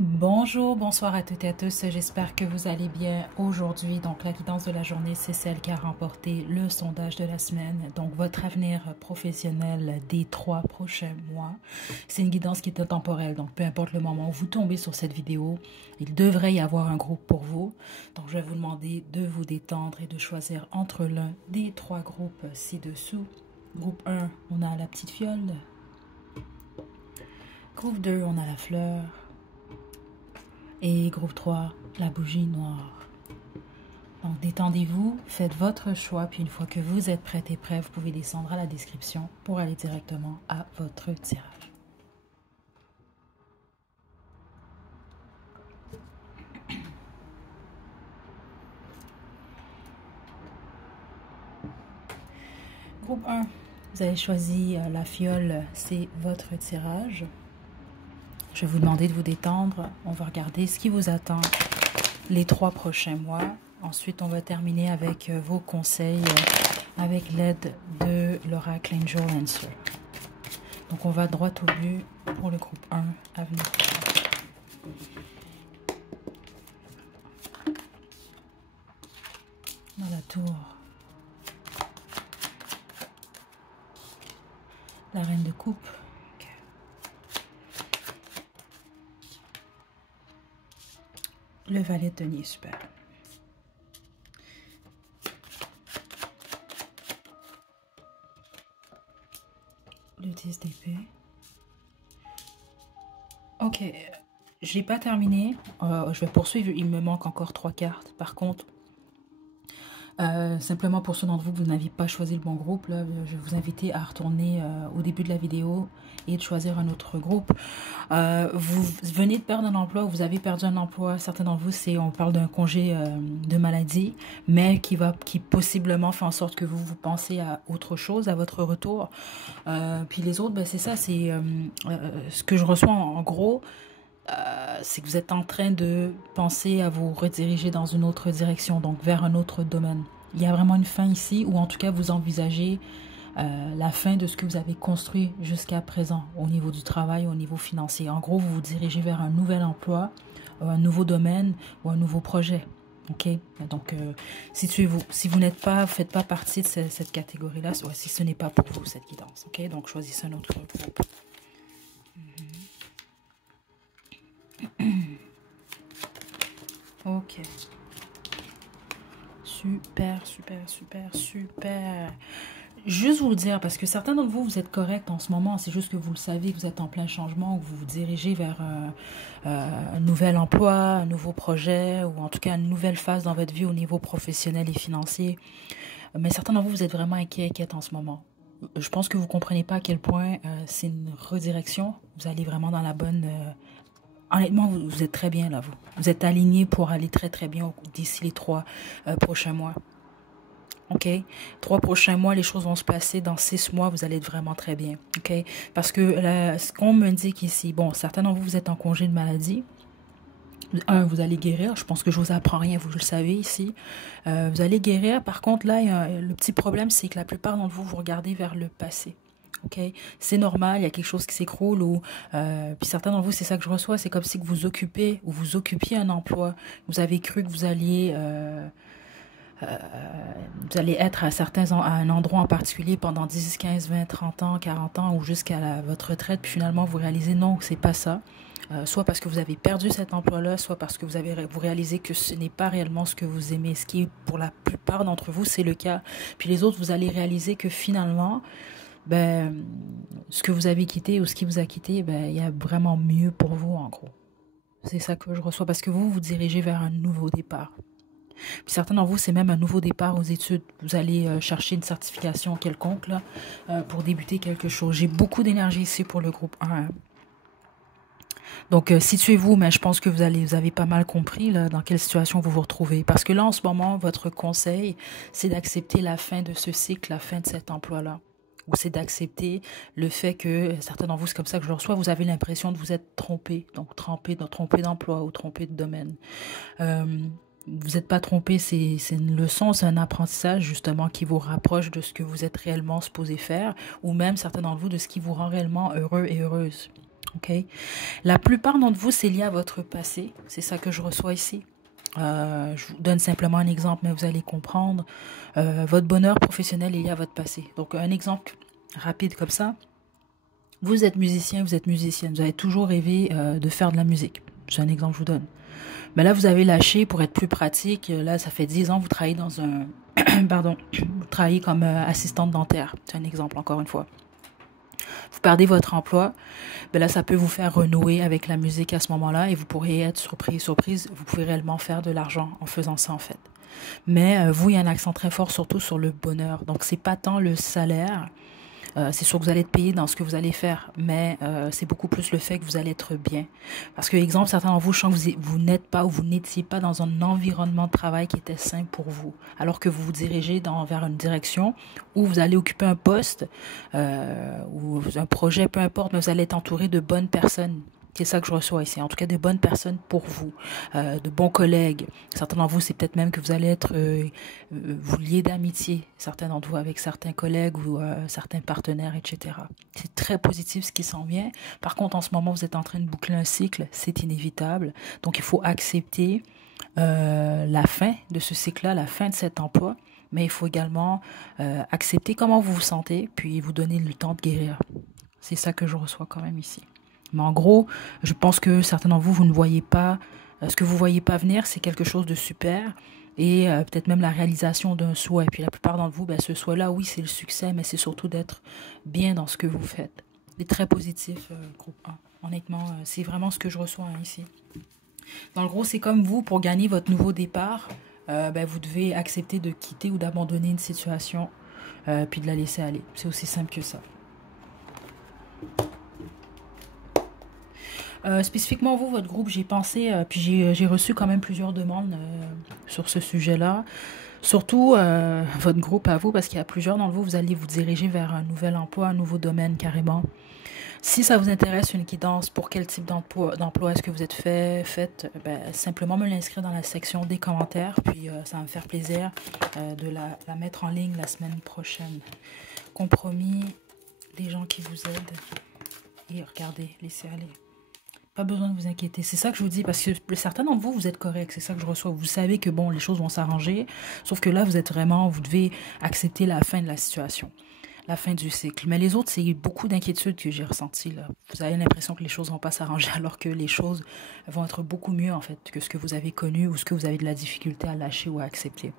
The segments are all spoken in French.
Bonjour, bonsoir à toutes et à tous. J'espère que vous allez bien aujourd'hui. Donc, la guidance de la journée, c'est celle qui a remporté le sondage de la semaine. Donc, votre avenir professionnel des 3 prochains mois. C'est une guidance qui est intemporelle. Donc, peu importe le moment où vous tombez sur cette vidéo, il devrait y avoir un groupe pour vous. Donc, je vais vous demander de vous détendre et de choisir entre l'un des 3 groupes ci-dessous. Groupe 1, on a la petite fiole. Groupe 2, on a la fleur. Et groupe 3, la bougie noire. Donc détendez-vous, faites votre choix, puis une fois que vous êtes prête et prêt, vous pouvez descendre à la description pour aller directement à votre tirage. Groupe 1, vous avez choisi la fiole, c'est votre tirage. Je vais vous demander de vous détendre, on va regarder ce qui vous attend les 3 prochains mois. Ensuite, on va terminer avec vos conseils avec l'aide de l'oracle Angel Answer. Donc, on va droit au but pour le groupe 1 à venir. Dans la tour. La reine de coupe. Le valet de denier, super. Le 10 d'épée. Ok, je n'ai pas terminé. Je vais poursuivre. Il me manque encore 3 cartes. Par contre, simplement pour ceux d'entre vous que vous n'avez pas choisi le bon groupe, là, je vais vous inviter à retourner au début de la vidéo et de choisir un autre groupe. Vous venez de perdre un emploi, vous avez perdu un emploi. Certains d'entre vous, on parle d'un congé de maladie, mais qui possiblement fait en sorte que vous pensez à autre chose à votre retour. Puis les autres, ben, c'est ça, c'est ce que je reçois en gros. C'est que vous êtes en train de penser à vous rediriger dans une autre direction, donc vers un autre domaine. Il y a vraiment une fin ici, ou en tout cas vous envisagez la fin de ce que vous avez construit jusqu'à présent au niveau du travail, au niveau financier. En gros, vous vous dirigez vers un nouvel emploi, un nouveau domaine ou un nouveau projet. Ok, donc situez-vous. Si vous n'êtes pas, faites pas partie de cette catégorie-là, si ce n'est pas pour vous cette guidance. Ok, donc choisissez un autre groupe. Ok. Super, super, super, super. Juste vous le dire, parce que certains d'entre vous, vous êtes corrects en ce moment. C'est juste que vous le savez, que vous êtes en plein changement, ou que vous vous dirigez vers un nouvel emploi, un nouveau projet, ou en tout cas une nouvelle phase dans votre vie au niveau professionnel et financier. Mais certains d'entre vous, vous êtes vraiment inquiets en ce moment. Je pense que vous ne comprenez pas à quel point c'est une redirection. Vous allez vraiment dans la bonne... Honnêtement, vous êtes très bien là, vous. Vous êtes aligné pour aller très très bien d'ici les 3 prochains mois. Ok, 3 prochains mois, les choses vont se passer. Dans 6 mois, vous allez être vraiment très bien. Ok, parce que ce qu'on me dit ici, bon, certains d'entre vous, vous êtes en congé de maladie. Vous allez guérir. Je pense que je vous apprends rien, vous le savez ici. Vous allez guérir. Par contre, là, le petit problème, c'est que la plupart d'entre vous, vous regardez vers le passé. Ok, c'est normal, il y a quelque chose qui s'écroule ou puis certains d'entre vous, c'est ça que je reçois, c'est comme si que vous occupez ou vous occupiez un emploi. Vous avez cru que vous allez être à un endroit en particulier pendant 10, 15, 20, 30 ans, 40 ans ou jusqu'à votre retraite, puis finalement vous réalisez non, c'est pas ça. Soit parce que vous avez perdu cet emploi-là, soit parce que vous réalisez que ce n'est pas réellement ce que vous aimez, ce qui pour la plupart d'entre vous c'est le cas. Puis les autres, vous allez réaliser que finalement ben, ce que vous avez quitté ou ce qui vous a quitté, ben, il y a vraiment mieux pour vous, en gros. C'est ça que je reçois parce que vous vous dirigez vers un nouveau départ. Puis certains d'entre vous, c'est même un nouveau départ aux études. Vous allez chercher une certification quelconque là, pour débuter quelque chose. J'ai beaucoup d'énergie ici pour le groupe 1. Hein. Donc, situez-vous, mais je pense que vous avez pas mal compris là, dans quelle situation vous vous retrouvez. Parce que là, en ce moment, votre conseil, c'est d'accepter la fin de ce cycle, la fin de cet emploi-là. Ou c'est d'accepter le fait que, certains d'entre vous, c'est comme ça que je le reçois, vous avez l'impression de vous être trompé. Donc, trompé d'emploi ou trompé de domaine. Vous n'êtes pas trompé, c'est une leçon, c'est un apprentissage justement qui vous rapproche de ce que vous êtes réellement supposé faire, ou même certains d'entre vous de ce qui vous rend réellement heureux et heureuse. OK? La plupart d'entre vous, c'est lié à votre passé. C'est ça que je reçois ici. Je vous donne simplement un exemple, mais vous allez comprendre. Votre bonheur professionnel est lié à votre passé. Donc, un exemple rapide comme ça. Vous êtes musicien, vous êtes musicienne. Vous avez toujours rêvé de faire de la musique. C'est un exemple que je vous donne. Mais là, vous avez lâché pour être plus pratique. Là, ça fait 10 ans que vous travaillez dans un... Pardon. Vous travaillez comme assistante dentaire. C'est un exemple, encore une fois. Vous perdez votre emploi, ben là, ça peut vous faire renouer avec la musique à ce moment-là et vous pourrez être surprise. Vous pouvez réellement faire de l'argent en faisant ça, en fait. Mais vous, il y a un accent très fort surtout sur le bonheur. Donc, c'est pas tant le salaire. C'est sûr que vous allez être payé dans ce que vous allez faire, mais c'est beaucoup plus le fait que vous allez être bien. Parce que, exemple, certains d'entre vous, je sens que vous n'êtes pas ou vous n'étiez pas dans un environnement de travail qui était sain pour vous, alors que vous vous dirigez vers une direction où vous allez occuper un poste ou un projet, peu importe, mais vous allez être entouré de bonnes personnes. C'est ça que je reçois ici. En tout cas, de bonnes personnes pour vous, de bons collègues. Certains d'entre vous, c'est peut-être même que vous allez être vous liez d'amitié, certains d'entre vous avec certains collègues ou certains partenaires, etc. C'est très positif ce qui s'en vient. Par contre, en ce moment, vous êtes en train de boucler un cycle, c'est inévitable. Donc, il faut accepter la fin de ce cycle-là, la fin de cet emploi. Mais il faut également accepter comment vous vous sentez, puis vous donner le temps de guérir. C'est ça que je reçois quand même ici. Mais en gros, je pense que certains d'entre vous, vous ne voyez pas, ce que vous ne voyez pas venir, c'est quelque chose de super et peut-être même la réalisation d'un souhait. Puis la plupart d'entre vous, ben, ce souhait-là, oui, c'est le succès, mais c'est surtout d'être bien dans ce que vous faites. C'est très positif, groupe 1. Honnêtement, c'est vraiment ce que je reçois ici. Dans le gros, c'est comme vous, pour gagner votre nouveau départ, ben, vous devez accepter de quitter ou d'abandonner une situation, puis de la laisser aller. C'est aussi simple que ça. Spécifiquement vous, votre groupe, j'ai pensé, puis j'ai reçu quand même plusieurs demandes sur ce sujet-là. Surtout votre groupe à vous, parce qu'il y a plusieurs d'entre vous, vous allez vous diriger vers un nouvel emploi, un nouveau domaine carrément. Si ça vous intéresse, une guidance pour quel type d'emploi est-ce que vous êtes faites, ben, simplement me l'inscrire dans la section des commentaires, puis ça va me faire plaisir de la mettre en ligne la semaine prochaine. Compromis, des gens qui vous aident, et regardez, laissez aller. Pas besoin de vous inquiéter. C'est ça que je vous dis, parce que certains d'entre vous, vous êtes corrects. C'est ça que je reçois. Vous savez que, bon, les choses vont s'arranger. Sauf que là, vous devez accepter la fin de la situation. La fin du cycle. Mais les autres, c'est beaucoup d'inquiétude que j'ai ressenti là. Vous avez l'impression que les choses vont pas s'arranger, alors que les choses vont être beaucoup mieux, en fait, que ce que vous avez connu ou ce que vous avez de la difficulté à lâcher ou à accepter.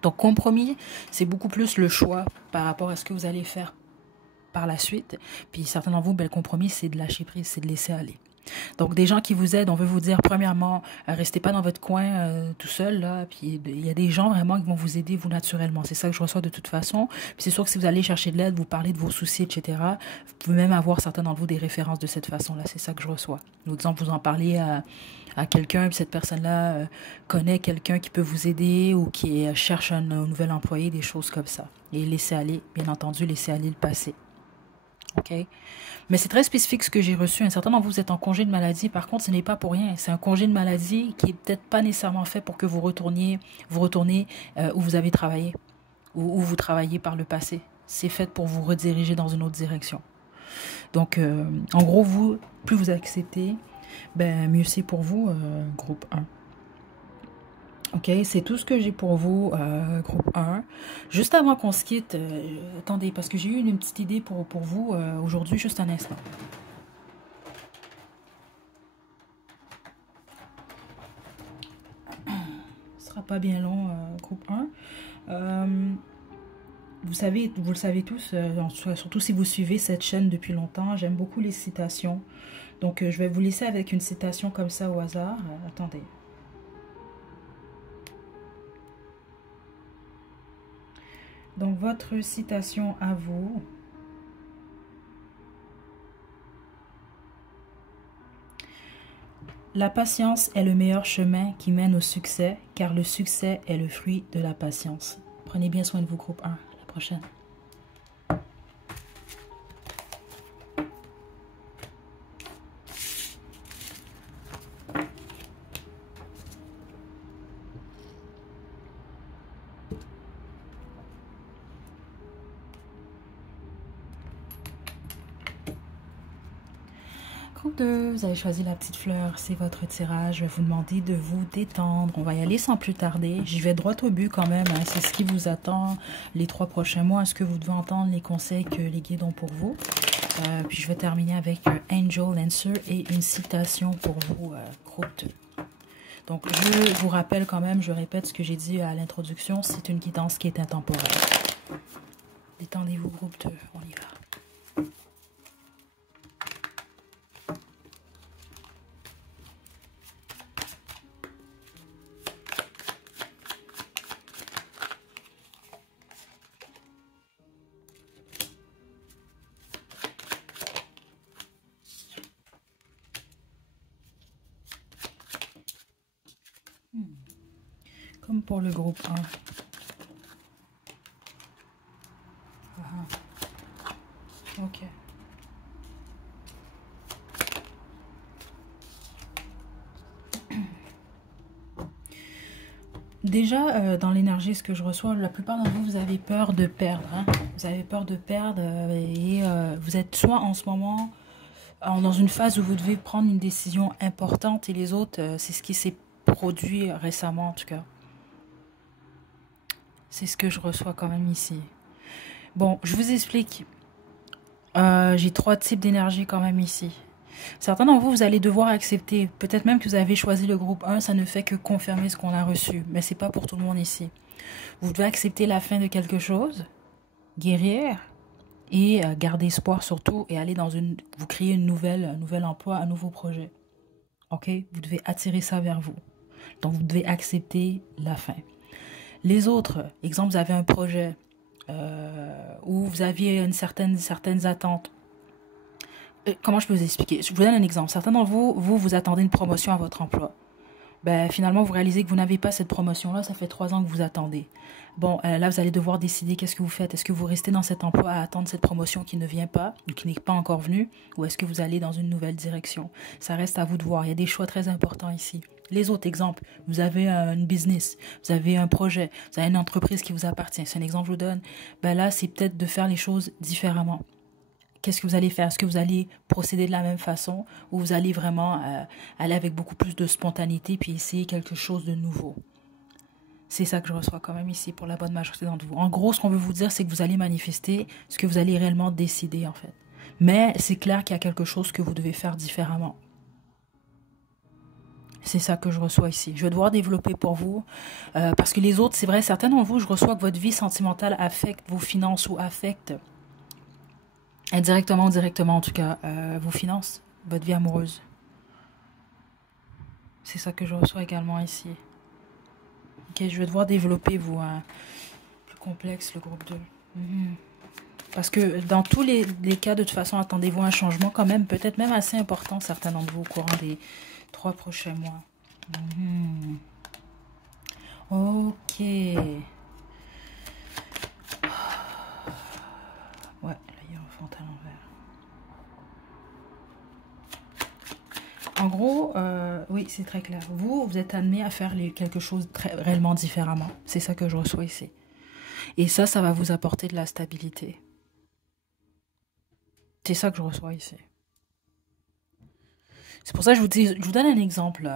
Donc, compromis, c'est beaucoup plus le choix par rapport à ce que vous allez faire par la suite. Puis, certains d'entre vous, ben, le compromis, c'est de lâcher prise, c'est de laisser aller. Donc, des gens qui vous aident, on veut vous dire, premièrement, restez pas dans votre coin tout seul, là. Puis, il y a des gens vraiment qui vont vous aider, vous, naturellement. C'est ça que je reçois de toute façon. Puis, c'est sûr que si vous allez chercher de l'aide, vous parlez de vos soucis, etc., vous pouvez même avoir, certains d'entre vous, des références de cette façon-là. C'est ça que je reçois. Par exemple, vous en parlez à quelqu'un, puis cette personne-là connaît quelqu'un qui peut vous aider ou qui cherche un nouvel employé, des choses comme ça. Et laissez aller, bien entendu, laissez aller le passé. OK? Mais c'est très spécifique ce que j'ai reçu. Un certain nombre vous êtes en congé de maladie. Par contre, ce n'est pas pour rien. C'est un congé de maladie qui est peut-être pas nécessairement fait pour que vous retournez où vous avez travaillé ou où vous travaillez par le passé. C'est fait pour vous rediriger dans une autre direction. Donc, en gros, plus vous acceptez, ben, mieux c'est pour vous, groupe 1. Ok, c'est tout ce que j'ai pour vous, groupe 1. Juste avant qu'on se quitte, attendez, parce que j'ai eu une petite idée pour vous aujourd'hui, juste un instant. Ce sera pas bien long, groupe 1. Vous le savez tous, surtout si vous suivez cette chaîne depuis longtemps, j'aime beaucoup les citations. Donc, je vais vous laisser avec une citation comme ça au hasard. Attendez. Donc, votre citation à vous. La patience est le meilleur chemin qui mène au succès, car le succès est le fruit de la patience. Prenez bien soin de vous, groupe 1. À la prochaine. 2, vous avez choisi la petite fleur, c'est votre tirage. Je vais vous demander de vous détendre. On va y aller sans plus tarder. J'y vais droit au but quand même, hein. C'est ce qui vous attend les 3 prochains mois. Est-ce que vous devez entendre les conseils que les guides ont pour vous? Puis je vais terminer avec Angel Answer et une citation pour vous, groupe 2. Donc je vous rappelle quand même, je répète ce que j'ai dit à l'introduction, c'est une guidance qui est intemporelle. Détendez-vous groupe 2, on y va. Comme pour le groupe 1. Ok. Déjà, dans l'énergie, ce que je reçois, la plupart d'entre vous, vous avez peur de perdre. Hein? Vous avez peur de perdre et vous êtes soit en ce moment dans une phase où vous devez prendre une décision importante et les autres, c'est ce qui s'est produit récemment en tout cas. C'est ce que je reçois quand même ici. Bon, je vous explique. J'ai 3 types d'énergie quand même ici. Certains d'entre vous, vous allez devoir accepter. Peut-être même que vous avez choisi le groupe 1, ça ne fait que confirmer ce qu'on a reçu. Mais c'est pas pour tout le monde ici. Vous devez accepter la fin de quelque chose, guérir et garder espoir surtout et aller dans vous créer un nouvel emploi, un nouveau projet. Ok? Vous devez attirer ça vers vous. Donc vous devez accepter la fin. Les autres, exemple, vous avez un projet où vous aviez certaines attentes. Comment je peux vous expliquer? Je vous donne un exemple. Certains d'entre vous, vous attendez une promotion à votre emploi. Ben, finalement, vous réalisez que vous n'avez pas cette promotion-là. Ça fait 3 ans que vous attendez. Bon, là, vous allez devoir décider qu'est-ce que vous faites. Est-ce que vous restez dans cet emploi à attendre cette promotion qui ne vient pas ou qui n'est pas encore venue? Ou est-ce que vous allez dans une nouvelle direction? Ça reste à vous de voir. Il y a des choix très importants ici. Les autres exemples, vous avez une business, vous avez un projet, vous avez une entreprise qui vous appartient. C'est un exemple que je vous donne. Ben là, c'est peut-être de faire les choses différemment. Qu'est-ce que vous allez faire? Est-ce que vous allez procéder de la même façon ou vous allez vraiment aller avec beaucoup plus de spontanéité puis essayer quelque chose de nouveau? C'est ça que je reçois quand même ici pour la bonne majorité d'entre vous. En gros, ce qu'on veut vous dire, c'est que vous allez manifester ce que vous allez réellement décider en fait. Mais c'est clair qu'il y a quelque chose que vous devez faire différemment. C'est ça que je reçois ici. Je vais devoir développer pour vous. Parce que les autres, c'est vrai, certains d'entre vous, je reçois que votre vie sentimentale affecte vos finances ou affecte indirectement ou directement, en tout cas, vos finances, votre vie amoureuse. C'est ça que je reçois également ici. Ok, je vais devoir développer vous plus complexe, le groupe 2. Parce que dans tous les cas, de toute façon, attendez-vous un changement quand même, peut-être même assez important, certains d'entre vous, au courant des 3 prochains mois. Ok. Ouais, là, il y a un fond à l'envers. En gros, oui, c'est très clair. Vous êtes amené à faire quelque chose réellement différemment. C'est ça que je reçois ici. Et ça va vous apporter de la stabilité. C'est ça que je reçois ici. C'est pour ça que je vous donne un exemple.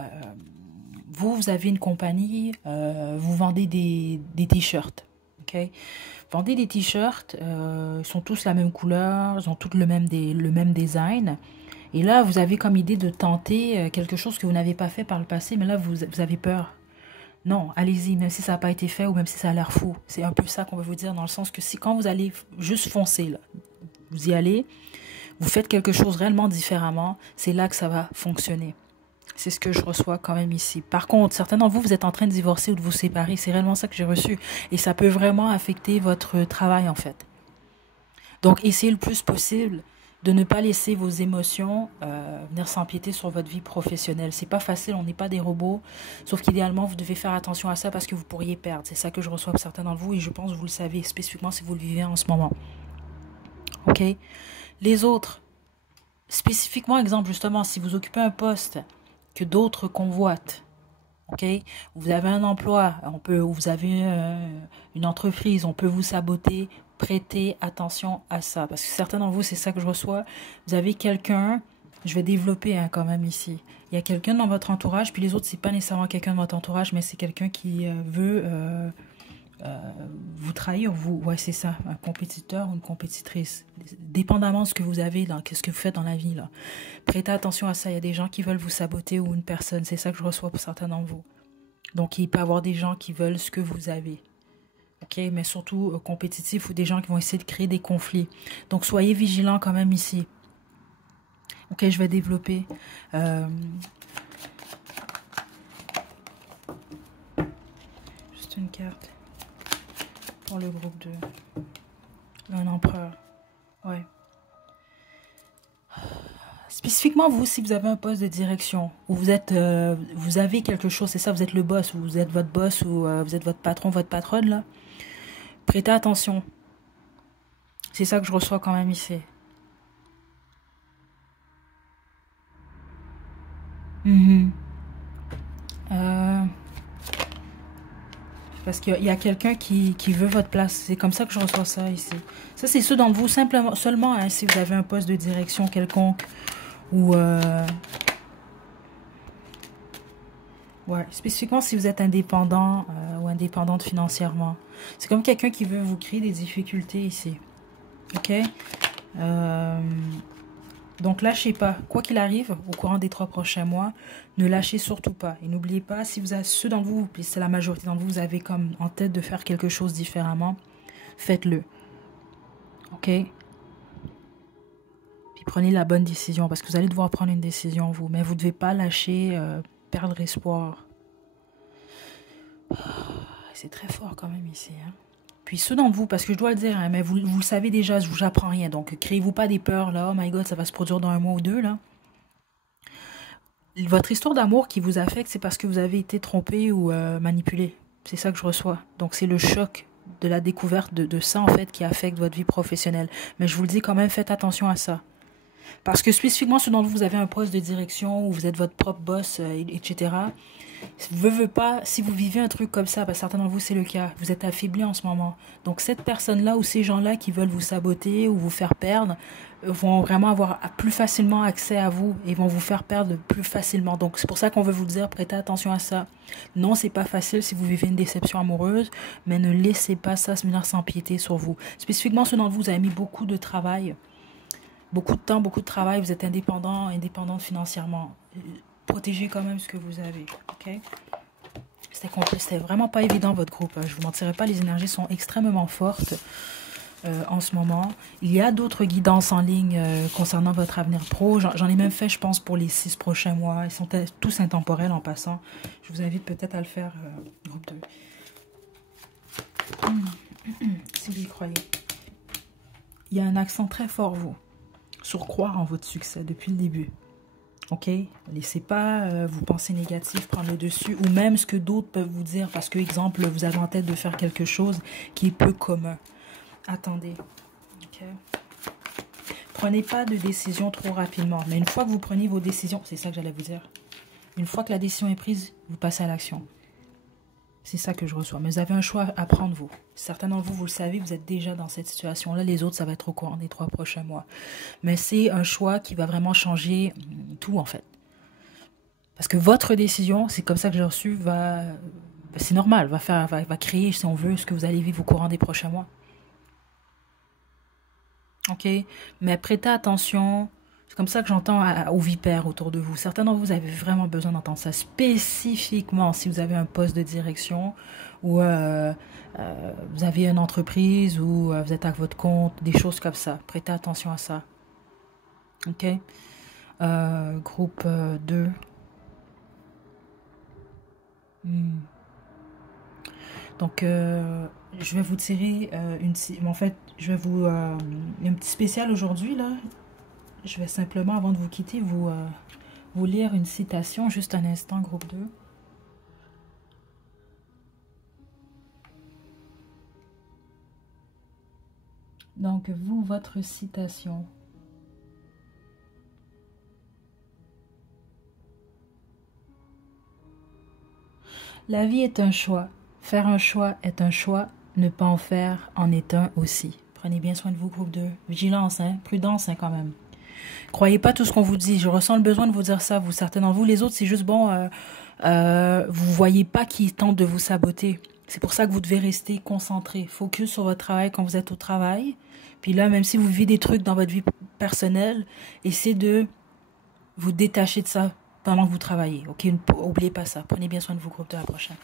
Vous avez une compagnie, vous vendez des t-shirts. Ok? Vous vendez des t-shirts, ils sont tous la même couleur, ils ont tous le même design. Et là, vous avez comme idée de tenter quelque chose que vous n'avez pas fait par le passé, mais là, vous avez peur. Non, allez-y, même si ça n'a pas été fait ou même si ça a l'air fou. C'est un peu ça qu'on veut vous dire, dans le sens que quand vous allez juste foncer, là, vous y allez, vous faites quelque chose réellement différemment, c'est là que ça va fonctionner. C'est ce que je reçois quand même ici. Par contre, certains d'entre vous, vous êtes en train de divorcer ou de vous séparer. C'est réellement ça que j'ai reçu. Et ça peut vraiment affecter votre travail, en fait. Donc, essayez le plus possible de ne pas laisser vos émotions venir s'empiéter sur votre vie professionnelle. C'est pas facile, on n'est pas des robots. Sauf qu'idéalement, vous devez faire attention à ça parce que vous pourriez perdre. C'est ça que je reçois pour certains d'entre vous et je pense que vous le savez spécifiquement si vous le vivez en ce moment. Ok? Les autres, spécifiquement, exemple, justement, si vous occupez un poste que d'autres convoitent, ok, vous avez un emploi, vous avez une entreprise, on peut vous saboter, prêtez attention à ça. Parce que certains d'entre vous, c'est ça que je reçois, vous avez quelqu'un Je vais développer hein, quand même ici. Il y a quelqu'un dans votre entourage, puis les autres, c'est pas nécessairement quelqu'un de votre entourage, mais c'est quelqu'un qui veut vous trahir. Ouais, c'est ça, un compétiteur ou une compétitrice. Dépendamment de ce que vous avez, ce que vous faites dans la vie. Là. Prêtez attention à ça. Il y a des gens qui veulent vous saboter ou une personne. C'est ça que je reçois pour certains d'entre vous. Donc, il peut y avoir des gens qui veulent ce que vous avez. Ok, mais surtout compétitifs ou des gens qui vont essayer de créer des conflits. Donc, soyez vigilants quand même ici. Ok, je vais développer. Juste une carte pour le groupe 2. Un empereur. Ouais. Spécifiquement, vous, si vous avez un poste de direction, où vous êtes, vous avez quelque chose, c'est ça, vous êtes le boss, ou vous êtes votre boss, ou vous êtes votre patron, votre patronne, là, prêtez attention. C'est ça que je reçois quand même ici. Parce qu'il y a quelqu'un qui veut votre place. C'est comme ça que je reçois ça ici. Ça, c'est ceux d'entre vous, simplement, seulement hein, si vous avez un poste de direction quelconque, ou... ouais, spécifiquement si vous êtes indépendant ou indépendante financièrement. C'est comme quelqu'un qui veut vous créer des difficultés ici. Ok? Donc, lâchez pas. Quoi qu'il arrive, au courant des 3 prochains mois, ne lâchez surtout pas. Et n'oubliez pas, si vous avez ceux d'entre vous, puis c'est la majorité d'entre vous, vous avez comme en tête de faire quelque chose différemment, faites-le. Ok? Puis prenez la bonne décision, parce que vous allez devoir prendre une décision, vous. Mais vous ne devez pas lâcher, perdre espoir. C'est très fort quand même ici, hein. Puis ceux d'entre vous, parce que je dois le dire, hein, mais vous le savez déjà, je vous apprends rien. Donc, créez-vous pas des peurs, là. Oh my God, ça va se produire dans 1 mois ou 2, là. Votre histoire d'amour qui vous affecte, c'est parce que vous avez été trompé ou manipulé. C'est ça que je reçois. Donc, c'est le choc de la découverte de ça, en fait, qui affecte votre vie professionnelle. Mais je vous le dis quand même, faites attention à ça. Parce que spécifiquement, ceux d'entre vous, vous avez un poste de direction, ou vous êtes votre propre boss, etc., veux pas, si vous vivez un truc comme ça, certains d'entre vous, c'est le cas. Vous êtes affaibli en ce moment. Donc, cette personne-là ou ces gens-là qui veulent vous saboter ou vous faire perdre vont vraiment avoir plus facilement accès à vous et vont vous faire perdre plus facilement. Donc, c'est pour ça qu'on veut vous dire, prêtez attention à ça. Non, c'est pas facile si vous vivez une déception amoureuse, mais ne laissez pas ça se venir s'empiéter sur vous. Spécifiquement, ceux d'entre vous, vous avez mis beaucoup de travail, beaucoup de temps, beaucoup de travail. Vous êtes indépendant, indépendante financièrement. Protégez quand même ce que vous avez, ok? C'était vraiment pas évident votre groupe. Je vous mentirai pas, les énergies sont extrêmement fortes en ce moment. Il y a d'autres guidances en ligne concernant votre avenir pro. J'en ai même fait, je pense, pour les 6 prochains mois. Ils sont tous intemporels en passant. Je vous invite peut-être à le faire, groupe 2. Si vous y croyez. Il y a un accent très fort, vous, sur croire en votre succès depuis le début. Ok, laissez pas vous penser négatif prendre le dessus ou même ce que d'autres peuvent vous dire parce que, exemple, vous avez en tête de faire quelque chose qui est peu commun. Attendez, ok. Prenez pas de décision trop rapidement, mais une fois que vous prenez vos décisions, c'est ça que j'allais vous dire. Une fois que la décision est prise, vous passez à l'action. C'est ça que je reçois. Mais vous avez un choix à prendre, vous. Certains d'entre vous, vous le savez, vous êtes déjà dans cette situation-là. Les autres, ça va être au courant des 3 prochains mois. Mais c'est un choix qui va vraiment changer tout, en fait. Parce que votre décision, c'est comme ça que j'ai reçu, c'est normal, va créer, si on veut, ce que vous allez vivre au courant des prochains mois. Ok? Mais prêtez attention. C'est comme ça que j'entends aux vipères autour de vous. Certains d'entre vous, vous avez vraiment besoin d'entendre ça. Spécifiquement si vous avez un poste de direction ou vous avez une entreprise ou vous êtes à votre compte, des choses comme ça. Prêtez attention à ça. Ok? Groupe 2. Donc, je vais vous tirer en fait, je vais vous... un petit spécial aujourd'hui, là. Je vais simplement, avant de vous quitter, vous lire une citation. Juste un instant, groupe 2. Donc, votre citation. La vie est un choix. Faire un choix est un choix. Ne pas en est un aussi. Prenez bien soin de vous, groupe 2. Vigilance, hein. Prudence, hein, quand même. Croyez pas tout ce qu'on vous dit. Je ressens le besoin de vous dire ça, vous, certains d'entre vous. Les autres, c'est juste bon, vous voyez pas qui tente de vous saboter. C'est pour ça que vous devez rester concentré, focus sur votre travail quand vous êtes au travail. Puis là, même si vous vivez des trucs dans votre vie personnelle, essayez de vous détacher de ça pendant que vous travaillez. Ok, n'oubliez pas ça. Prenez bien soin de vos groupes de la prochaine.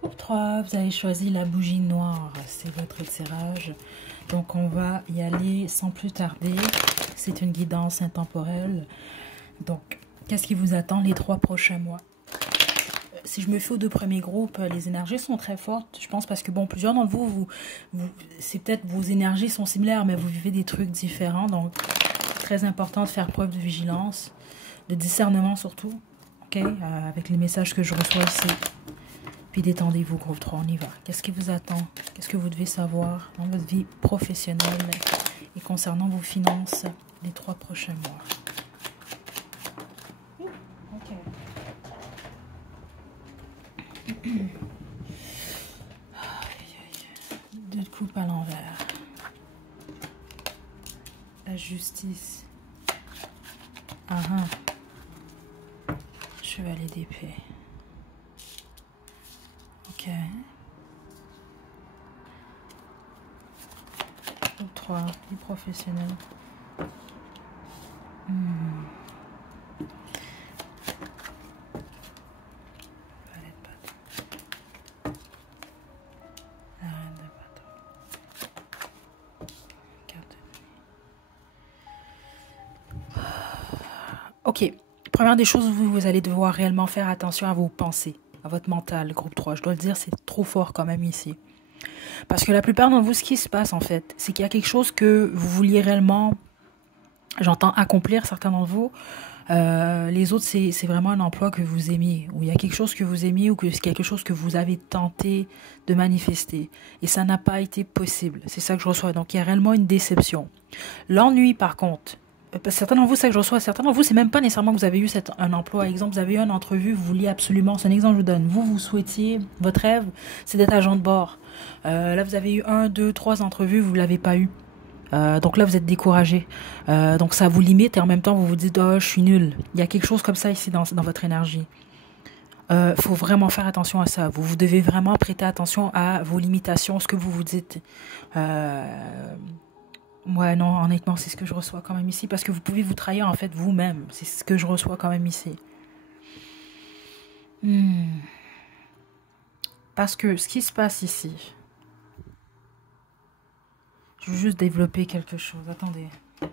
Groupe 3, vous avez choisi la bougie noire, c'est votre tirage. Donc on va y aller sans plus tarder. C'est une guidance intemporelle. Donc, qu'est-ce qui vous attend les 3 prochains mois? Si je me fie aux 2 premiers groupes, les énergies sont très fortes. Je pense parce que, bon, plusieurs d'entre vous, c'est peut-être vos énergies sont similaires, mais vous vivez des trucs différents. Donc, très important de faire preuve de vigilance, de discernement surtout, ok, avec les messages que je reçois ici. Puis détendez-vous, groupe 3, on y va. Qu'est-ce qui vous attend? Qu'est-ce que vous devez savoir dans votre vie professionnelle et concernant vos finances les 3 prochains mois? Ok. Deux de coupe à l'envers. La justice. Chevalier d'épée. Ok. Groupe 3, vie professionnelle. Ok, première des choses, vous allez devoir réellement faire attention à vos pensées, à votre mental, groupe 3. Je dois le dire, c'est trop fort quand même ici. Parce que la plupart d'entre vous, ce qui se passe en fait, c'est qu'il y a quelque chose que vous vouliez réellement, j'entends accomplir certains d'entre vous. Les autres, c'est vraiment un emploi que vous aimiez, ou il y a quelque chose que vous aimiez, ou que c'est quelque chose que vous avez tenté de manifester. Et ça n'a pas été possible. C'est ça que je reçois. Donc, il y a réellement une déception. L'ennui, par contre, certains d'entre vous, c'est ça que je reçois. Certains d'entre vous, c'est même pas nécessairement que vous avez eu un emploi. Exemple, vous avez eu une entrevue, vous vouliez absolument, c'est un exemple que je vous donne. Vous souhaitiez, votre rêve, c'est d'être agent de bord. Là, vous avez eu 1, 2, 3 entrevues, vous l'avez pas eu. Donc là, vous êtes découragé. Donc ça vous limite et en même temps, vous vous dites, oh, je suis nul. Il y a quelque chose comme ça ici dans votre énergie. Faut vraiment faire attention à ça. Vous devez vraiment prêter attention à vos limitations, ce que vous vous dites. Ouais, non, honnêtement, c'est ce que je reçois quand même ici. Parce que vous pouvez vous trahir, en fait, vous-même. C'est ce que je reçois quand même ici. Parce que ce qui se passe ici... Je veux juste développer quelque chose. Attendez. Tout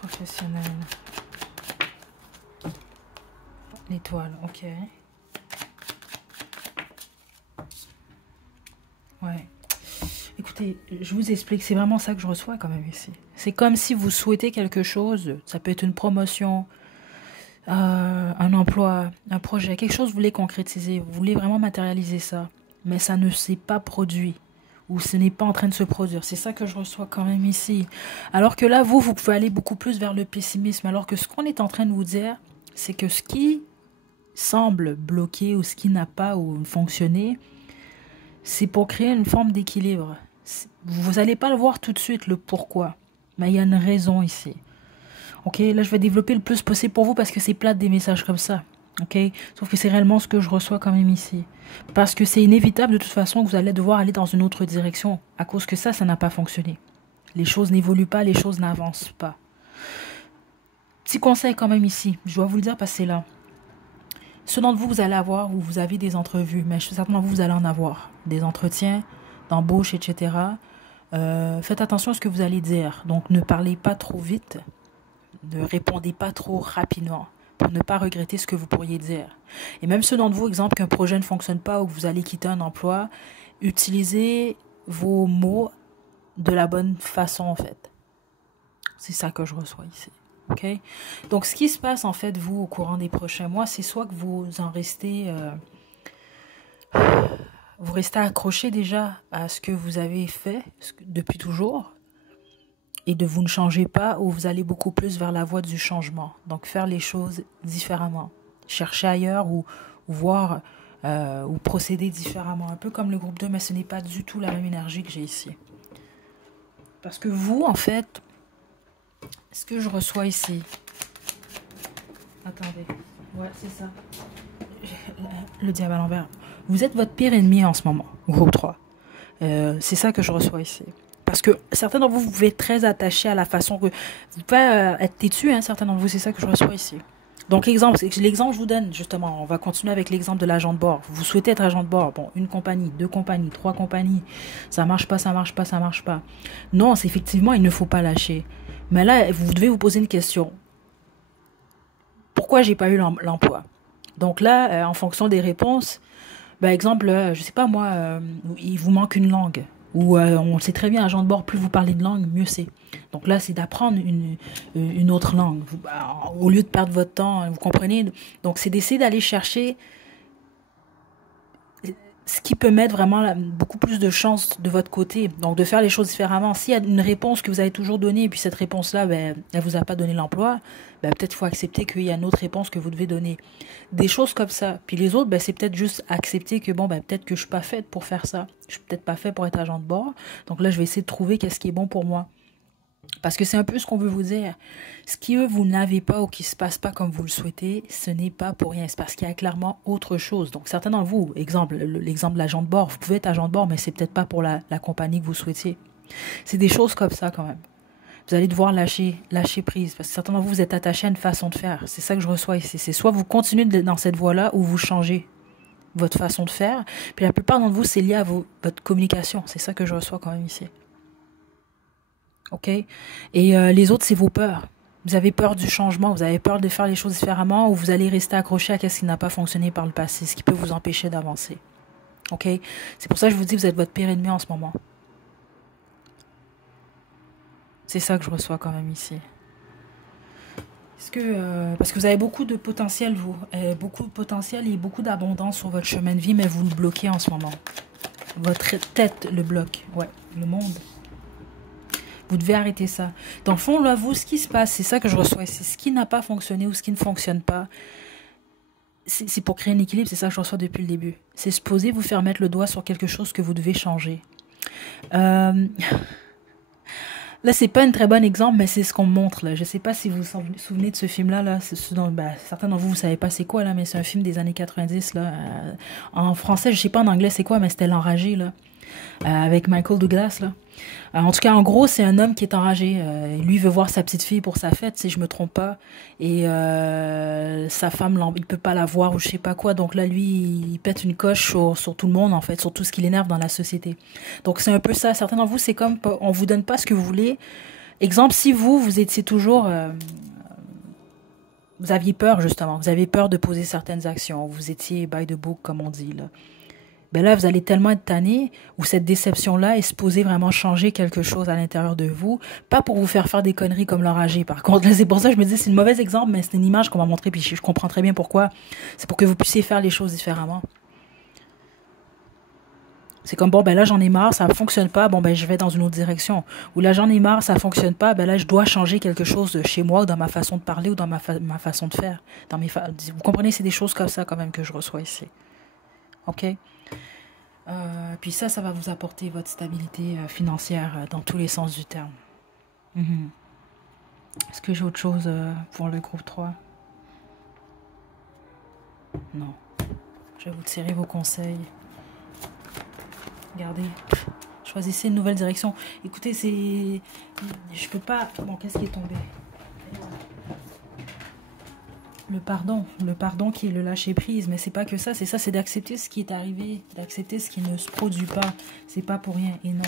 professionnel. L'étoile, ok. Ouais. Écoutez, je vous explique, c'est vraiment ça que je reçois quand même ici. C'est comme si vous souhaitez quelque chose, ça peut être une promotion, un emploi, un projet, quelque chose que vous voulez concrétiser, vous voulez vraiment matérialiser ça, mais ça ne s'est pas produit, ou ce n'est pas en train de se produire. C'est ça que je reçois quand même ici. Alors que là, vous pouvez aller beaucoup plus vers le pessimisme, alors que ce qu'on est en train de vous dire, c'est que ce qui semble bloquer ou ce qui n'a pas ou fonctionné, c'est pour créer une forme d'équilibre. Vous n'allez pas le voir tout de suite, le pourquoi. Mais il y a une raison ici. Ok, là je vais développer le plus possible pour vous parce que c'est plate des messages comme ça. Ok? Sauf que c'est réellement ce que je reçois quand même ici. Parce que c'est inévitable de toute façon que vous allez devoir aller dans une autre direction. À cause que ça n'a pas fonctionné. Les choses n'évoluent pas, les choses n'avancent pas. Petit conseil quand même ici. Je dois vous le dire parce que c'est là. Ceux d'entre vous, vous allez avoir ou vous avez des entrevues, mais certainement vous allez en avoir. Des entretiens d'embauche, etc. Faites attention à ce que vous allez dire. Donc ne parlez pas trop vite. Ne répondez pas trop rapidement pour ne pas regretter ce que vous pourriez dire. Et même ceux d'entre vous, exemple, qu'un projet ne fonctionne pas ou que vous allez quitter un emploi, utilisez vos mots de la bonne façon en fait. C'est ça que je reçois ici. Ok? Donc ce qui se passe en fait, vous, au courant des prochains mois, c'est soit que vous restez accroché déjà à ce que vous avez fait depuis toujours, et de vous ne changez pas, ou vous allez beaucoup plus vers la voie du changement. Donc faire les choses différemment. Chercher ailleurs ou voir ou procéder différemment. Un peu comme le groupe 2, mais ce n'est pas du tout la même énergie que j'ai ici. Parce que vous, en fait, ce que je reçois ici... Attendez. Ouais, c'est ça. Le diable à l'envers. Vous êtes votre pire ennemi en ce moment, groupe 3. C'est ça que je reçois ici. Parce que certains d'entre vous, vous pouvez être très attachés à la façon que... Vous pouvez être têtu, hein, certains d'entre vous, c'est ça que je reçois ici. Donc l'exemple que je vous donne, justement, on va continuer avec l'exemple de l'agent de bord. Vous souhaitez être agent de bord, bon, une compagnie, 2 compagnies, 3 compagnies, ça marche pas, ça marche pas, ça marche pas. Non, c'est effectivement, il ne faut pas lâcher. Mais là, vous devez vous poser une question. Pourquoi j'ai pas eu l'emploi? Donc là, en fonction des réponses, par exemple, je sais pas moi, il vous manque une langue. Ou on le sait très bien, agent de bord, plus vous parlez de langue, mieux c'est. Donc là, c'est d'apprendre une autre langue. Au lieu de perdre votre temps, vous comprenez? Donc c'est d'essayer d'aller chercher ce qui peut mettre vraiment beaucoup plus de chance de votre côté. Donc de faire les choses différemment. S'il y a une réponse que vous avez toujours donnée, et puis cette réponse-là, ben, elle vous a pas donné l'emploi, ben, peut-être il faut accepter qu'il y a une autre réponse que vous devez donner. Des choses comme ça. Puis les autres, ben, c'est peut-être juste accepter que bon, ben, peut-être que je suis pas faite pour faire ça. Je suis peut-être pas faite pour être agent de bord. Donc là, je vais essayer de trouver qu'est-ce qui est bon pour moi. Parce que c'est un peu ce qu'on veut vous dire. Ce qui, vous n'avez pas ou qui ne se passe pas comme vous le souhaitez, ce n'est pas pour rien. C'est parce qu'il y a clairement autre chose. Donc, certains d'entre vous, l'exemple de l'agent de bord, vous pouvez être agent de bord, mais c'est peut-être pas pour la compagnie que vous souhaitiez. C'est des choses comme ça quand même. Vous allez devoir lâcher prise. Parce que certains d'entre vous, vous êtes attachés à une façon de faire. C'est ça que je reçois ici. C'est soit vous continuez dans cette voie-là ou vous changez votre façon de faire. Puis la plupart d'entre vous, c'est lié à votre communication. C'est ça que je reçois quand même ici. Ok? Et les autres, c'est vos peurs. Vous avez peur du changement, vous avez peur de faire les choses différemment, ou vous allez rester accroché à ce qui n'a pas fonctionné par le passé, ce qui peut vous empêcher d'avancer. Ok? C'est pour ça que je vous dis que vous êtes votre pire ennemi en ce moment. C'est ça que je reçois quand même ici. Parce que vous avez beaucoup de potentiel, vous. Beaucoup de potentiel et beaucoup d'abondance sur votre chemin de vie, mais vous le bloquez en ce moment. Votre tête le bloque. Ouais, le monde. Vous devez arrêter ça. Dans le fond, là, vous, ce qui se passe, c'est ça que je reçois. C'est ce qui n'a pas fonctionné ou ce qui ne fonctionne pas. C'est pour créer un équilibre, c'est ça que je reçois depuis le début. C'est se poser, vous faire mettre le doigt sur quelque chose que vous devez changer. Là, c'est pas un très bon exemple, mais c'est ce qu'on me montre, là. Je sais pas si vous vous souvenez de ce film-là, là. Certains d'entre vous, vous savez pas c'est quoi, là, mais c'est un film des années 90, là. En français, je sais pas en anglais c'est quoi, mais c'était L'Enragé, là. Avec Michael Douglas, là. En tout cas, en gros, c'est un homme qui est enragé. Lui veut voir sa petite fille pour sa fête, si je me trompe pas. Et sa femme, il peut pas la voir ou je sais pas quoi. Donc là, lui, il pète une coche sur tout le monde, en fait, sur tout ce qui l'énerve dans la société. Donc c'est un peu ça. Certains d'entre vous, c'est comme, on vous donne pas ce que vous voulez. Exemple, si vous étiez toujours... vous aviez peur, justement. Vous avez peur de poser certaines actions. Vous étiez by the book, comme on dit, là. Ben là, vous allez tellement être tanné, ou cette déception-là est supposée vraiment changer quelque chose à l'intérieur de vous, pas pour vous faire des conneries comme l'enragé. Par contre, là, c'est pour ça que je me dis, c'est une mauvaise exemple, mais c'est une image qu'on m'a montrée, puis je comprends très bien pourquoi. C'est pour que vous puissiez faire les choses différemment. C'est comme, bon, ben là, j'en ai marre, ça ne fonctionne pas, bon, ben je vais dans une autre direction. Ou là, j'en ai marre, ça ne fonctionne pas, ben là, je dois changer quelque chose chez moi, ou dans ma façon de parler, ou dans ma façon de faire. Vous comprenez, c'est des choses comme ça, quand même, que je reçois ici. OK? Puis ça va vous apporter votre stabilité financière dans tous les sens du terme. Est-ce que j'ai autre chose pour le groupe 3? Non. Je vais vous tirer vos conseils. Regardez. Choisissez une nouvelle direction. Écoutez, c'est... Je peux pas... Bon, qu'est-ce qui est tombé? Le pardon qui est le lâcher prise, mais c'est pas que ça, c'est ça, c'est d'accepter ce qui est arrivé, d'accepter ce qui ne se produit pas, c'est pas pour rien, et non.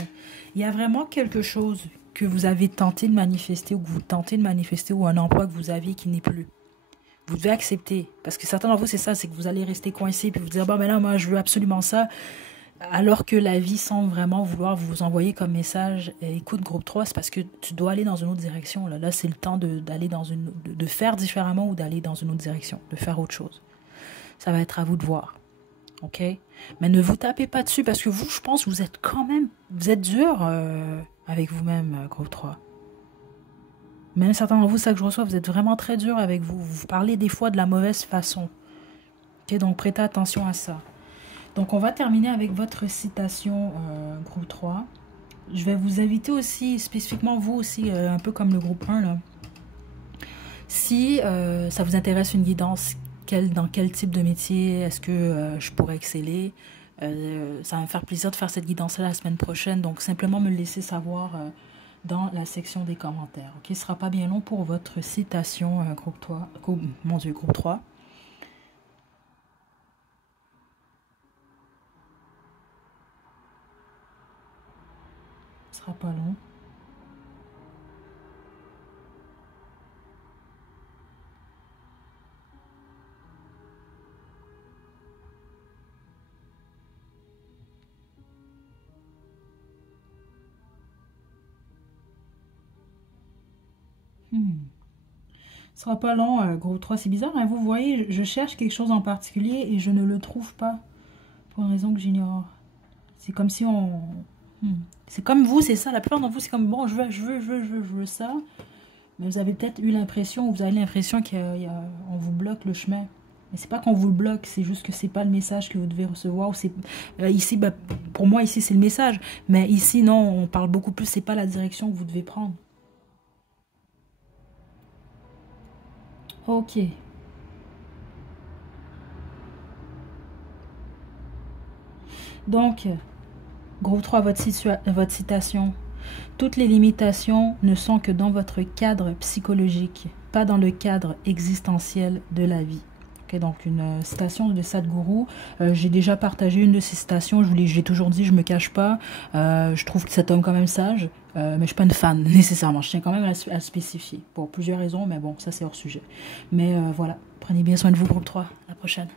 Il y a vraiment quelque chose que vous avez tenté de manifester, ou que vous tentez de manifester, ou un emploi que vous aviez qui n'est plus. Vous devez accepter, parce que certains d'entre vous, c'est ça, c'est que vous allez rester coincé, puis vous dire, bon, mais là, moi, je veux absolument ça, alors que la vie semble vraiment vouloir vous envoyer comme message, écoute groupe 3, c'est parce que tu dois aller dans une autre direction. Là c'est le temps d'aller de faire différemment ou d'aller dans une autre direction, de faire autre chose. Ça va être à vous de voir. OK? Mais ne vous tapez pas dessus parce que vous, je pense, vous êtes quand même, vous êtes dur avec vous-même, groupe 3. Même certains d'entre vous, ça que je reçois, vous êtes vraiment très dur avec vous. Vous parlez des fois de la mauvaise façon. OK? Donc prêtez attention à ça. Donc, on va terminer avec votre citation, groupe 3. Je vais vous inviter aussi, spécifiquement vous aussi, un peu comme le groupe 1, là. Si ça vous intéresse une guidance, dans quel type de métier est-ce que je pourrais exceller, ça va me faire plaisir de faire cette guidance-là la semaine prochaine. Donc, simplement me le laisser savoir dans la section des commentaires. OK? Ce ne sera pas bien long pour votre citation, groupe 3. Mon Dieu, groupe 3. Pas long. Ce sera pas long, groupe 3. C'est bizarre, hein? Vous voyez, je cherche quelque chose en particulier et je ne le trouve pas. Pour une raison que j'ignore. C'est comme si on... C'est comme vous, c'est ça. La plupart d'entre vous, c'est comme, bon, je veux ça. Mais vous avez peut-être eu l'impression, ou vous avez l'impression qu'on vous bloque le chemin. Mais c'est pas qu'on vous le bloque, c'est juste que c'est pas le message que vous devez recevoir. Ici, bah, pour moi, ici, c'est le message. Mais ici, non, on parle beaucoup plus, c'est pas la direction que vous devez prendre. Ok. Donc, groupe 3, votre citation. Toutes les limitations ne sont que dans votre cadre psychologique, pas dans le cadre existentiel de la vie. Okay, donc une citation de Sadhguru. J'ai déjà partagé une de ces citations. J'ai toujours dit, je me cache pas. Je trouve que cet homme quand même sage, mais je suis pas une fan nécessairement. Je tiens quand même à le spécifier pour plusieurs raisons, mais bon, ça c'est hors sujet. Mais voilà, prenez bien soin de vous, groupe 3. À la prochaine.